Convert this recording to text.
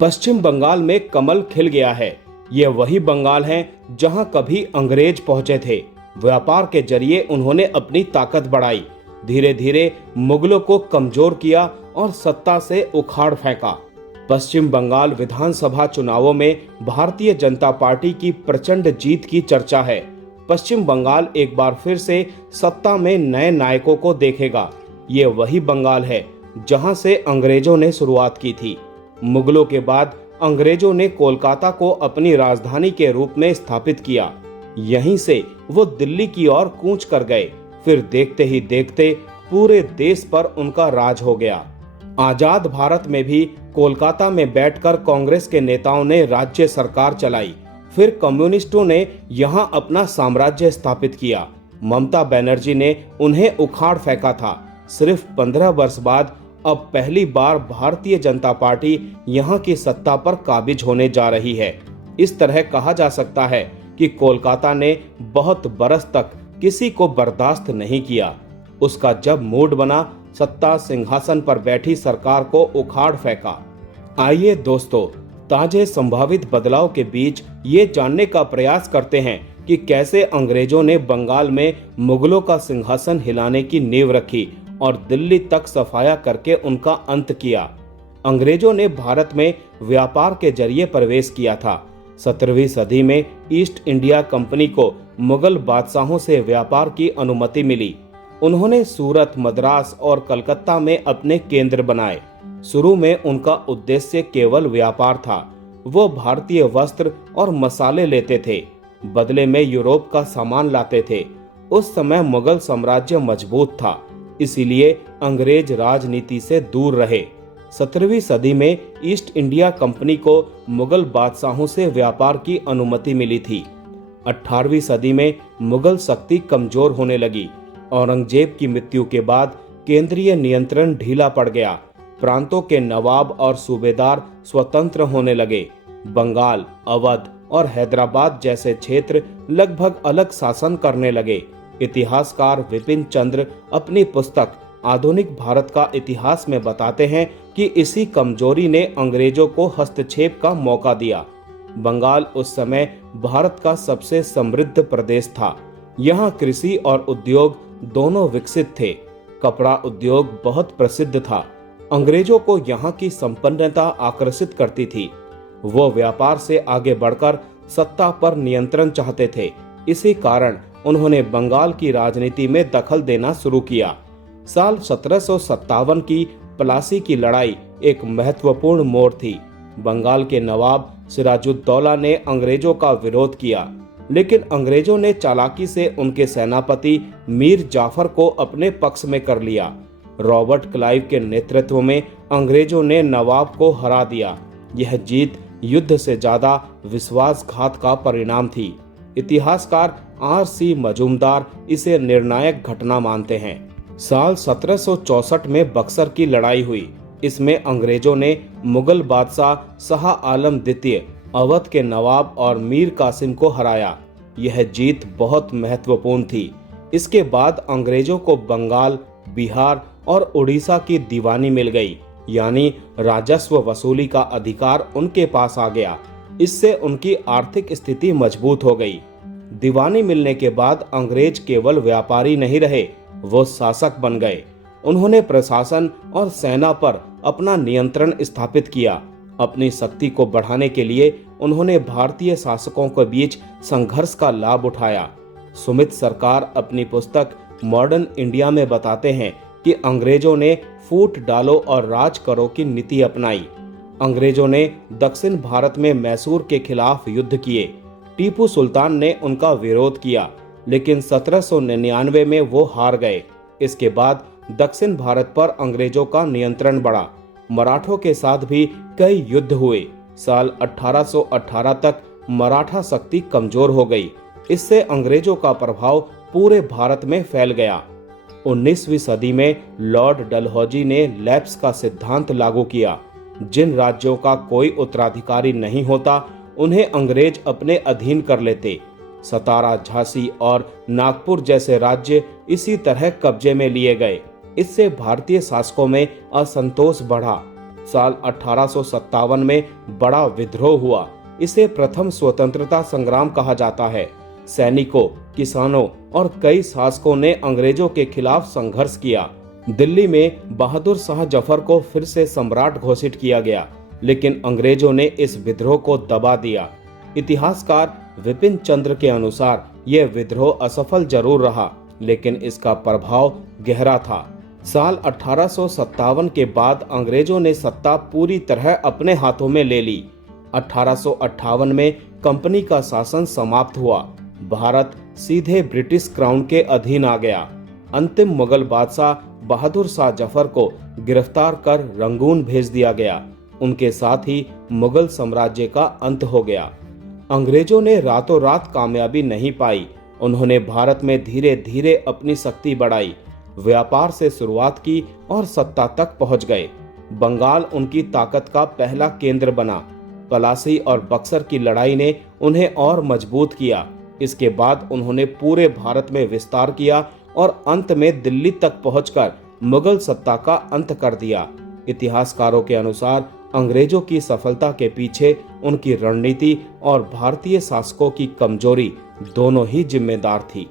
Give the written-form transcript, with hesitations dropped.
पश्चिम बंगाल में कमल खिल गया है। ये वही बंगाल है जहां कभी अंग्रेज पहुंचे थे। व्यापार के जरिए उन्होंने अपनी ताकत बढ़ाई, धीरे धीरे मुगलों को कमजोर किया और सत्ता से उखाड़ फेंका। पश्चिम बंगाल विधानसभा चुनावों में भारतीय जनता पार्टी की प्रचंड जीत की चर्चा है। पश्चिम बंगाल एक बार फिर से सत्ता में नए नायकों को देखेगा। ये वही बंगाल है जहां से अंग्रेजों ने शुरुआत की थी। मुगलों के बाद अंग्रेजों ने कोलकाता को अपनी राजधानी के रूप में स्थापित किया। यहीं से वो दिल्ली की ओर कूच कर गए। फिर देखते ही देखते पूरे देश पर उनका राज हो गया। आजाद भारत में भी कोलकाता में बैठकर कांग्रेस के नेताओं ने राज्य सरकार चलाई। फिर कम्युनिस्टों ने यहां अपना साम्राज्य स्थापित किया। ममता बनर्जी ने उन्हें उखाड़ फेंका था। सिर्फ 15 वर्ष बाद अब पहली बार भारतीय जनता पार्टी यहां की सत्ता पर काबिज होने जा रही है। इस तरह कहा जा सकता है कि कोलकाता ने बहुत बरस तक किसी को बर्दाश्त नहीं किया। उसका जब मूड बना, सत्ता सिंहासन पर बैठी सरकार को उखाड़ फेंका। आइए दोस्तों, ताजे संभावित बदलाव के बीच ये जानने का प्रयास करते हैं कि कैसे अंग्रेजों ने बंगाल में मुगलों का सिंहासन हिलाने की नींव रखी और दिल्ली तक सफाया करके उनका अंत किया। अंग्रेजों ने भारत में व्यापार के जरिए प्रवेश किया था। 17वीं सदी में ईस्ट इंडिया कंपनी को मुगल बादशाहों से व्यापार की अनुमति मिली। उन्होंने सूरत, मद्रास और कलकत्ता में अपने केंद्र बनाए। शुरू में उनका उद्देश्य केवल व्यापार था। वो भारतीय वस्त्र और मसाले लेते थे, बदले में यूरोप का सामान लाते थे। उस समय मुगल साम्राज्य मजबूत था, इसीलिए अंग्रेज राजनीति से दूर रहे। 17वीं सदी में ईस्ट इंडिया कंपनी को मुगल बादशाहों से व्यापार की अनुमति मिली थी। 18वीं सदी में मुगल शक्ति कमजोर होने लगी। औरंगजेब की मृत्यु के बाद केंद्रीय नियंत्रण ढीला पड़ गया। प्रांतों के नवाब और सूबेदार स्वतंत्र होने लगे। बंगाल, अवध और हैदराबाद जैसे क्षेत्र लगभग अलग शासन करने लगे। इतिहासकार विपिन चंद्र अपनी पुस्तक आधुनिक भारत का इतिहास में बताते हैं कि इसी कमजोरी ने अंग्रेजों को हस्तक्षेप का मौका दिया। बंगाल उस समय भारत का सबसे समृद्ध प्रदेश था। यहाँ कृषि और उद्योग दोनों विकसित थे। कपड़ा उद्योग बहुत प्रसिद्ध था। अंग्रेजों को यहाँ की संपन्नता आकर्षित करती थी। वो व्यापार से आगे बढ़कर सत्ता पर नियंत्रण चाहते थे। इसी कारण उन्होंने बंगाल की राजनीति में दखल देना शुरू किया। साल 1757 की प्लासी की लड़ाई एक महत्वपूर्ण मोड़ थी। बंगाल के नवाब सिराजुद्दौला ने अंग्रेजों का विरोध किया, लेकिन अंग्रेजों ने चालाकी से उनके सेनापति मीर जाफर को अपने पक्ष में कर लिया। रॉबर्ट क्लाइव के नेतृत्व में अंग्रेजों ने नवाब को हरा दिया। यह जीत युद्ध से ज्यादा विश्वासघात का परिणाम थी। इतिहासकार R.C. मजूमदार इसे निर्णायक घटना मानते हैं। साल 1764 में बक्सर की लड़ाई हुई। इसमें अंग्रेजों ने मुगल बादशाह शाह आलम द्वितीय, अवध के नवाब और मीर कासिम को हराया। यह जीत बहुत महत्वपूर्ण थी। इसके बाद अंग्रेजों को बंगाल, बिहार और उड़ीसा की दीवानी मिल गई, यानी राजस्व वसूली का अधिकार उनके पास आ गया। इससे उनकी आर्थिक स्थिति मजबूत हो गई। दीवानी मिलने के बाद अंग्रेज केवल व्यापारी नहीं रहे, वो शासक बन गए। उन्होंने प्रशासन और सेना पर अपना नियंत्रण स्थापित किया। अपनी शक्ति को बढ़ाने के लिए उन्होंने भारतीय शासकों के बीच संघर्ष का लाभ उठाया। सुमित सरकार अपनी पुस्तक मॉडर्न इंडिया में बताते हैं कि अंग्रेजों ने फूट डालो और राज करो की नीति अपनाई। अंग्रेजों ने दक्षिण भारत में मैसूर के खिलाफ युद्ध किए। टीपू सुल्तान ने उनका विरोध किया, लेकिन 1799 में वो हार गए। इसके बाद दक्षिण भारत पर अंग्रेजों का नियंत्रण बढ़ा। मराठों के साथ भी कई युद्ध हुए। साल 1818 तक मराठा शक्ति कमजोर हो गई। इससे अंग्रेजों का प्रभाव पूरे भारत में फैल गया। 19वीं सदी में लॉर्ड डलहौजी ने लैप्स का सिद्धांत लागू किया। जिन राज्यों का कोई उत्तराधिकारी नहीं होता, उन्हें अंग्रेज अपने अधीन कर लेते। सतारा, झांसी और नागपुर जैसे राज्य इसी तरह कब्जे में लिए गए। इससे भारतीय शासकों में असंतोष बढ़ा। साल 1857 में बड़ा विद्रोह हुआ। इसे प्रथम स्वतंत्रता संग्राम कहा जाता है। सैनिकों, किसानों और कई शासकों ने अंग्रेजों के खिलाफ संघर्ष किया। दिल्ली में बहादुर शाह जफर को फिर से सम्राट घोषित किया गया, लेकिन अंग्रेजों ने इस विद्रोह को दबा दिया। इतिहासकार विपिन चंद्र के अनुसार यह विद्रोह असफल जरूर रहा, लेकिन इसका प्रभाव गहरा था। साल 1857 के बाद अंग्रेजों ने सत्ता पूरी तरह अपने हाथों में ले ली। 1858 में कंपनी का शासन समाप्त हुआ। भारत सीधे ब्रिटिश क्राउन के अधीन आ गया। अंतिम मुगल बादशाह बहादुर शाह जफर को गिरफ्तार कर रंगून भेज दिया गया। उनके साथ ही मुगल साम्राज्य का अंत हो गया। अंग्रेजों ने रातों रात कामयाबी नहीं पाई। उन्होंने भारत में धीरे धीरे अपनी शक्ति बढ़ाई, व्यापार से शुरुआत की और सत्ता तक पहुंच गए। बंगाल उनकी ताकत का पहला केंद्र बना। पलासी और बक्सर की लड़ाई ने उन्हें और मजबूत किया। इसके बाद उन्होंने पूरे भारत में विस्तार किया और अंत में दिल्ली तक पहुंचकर मुगल सत्ता का अंत कर दिया। इतिहासकारों के अनुसार अंग्रेजों की सफलता के पीछे उनकी रणनीति और भारतीय शासकों की कमजोरी दोनों ही जिम्मेदार थी।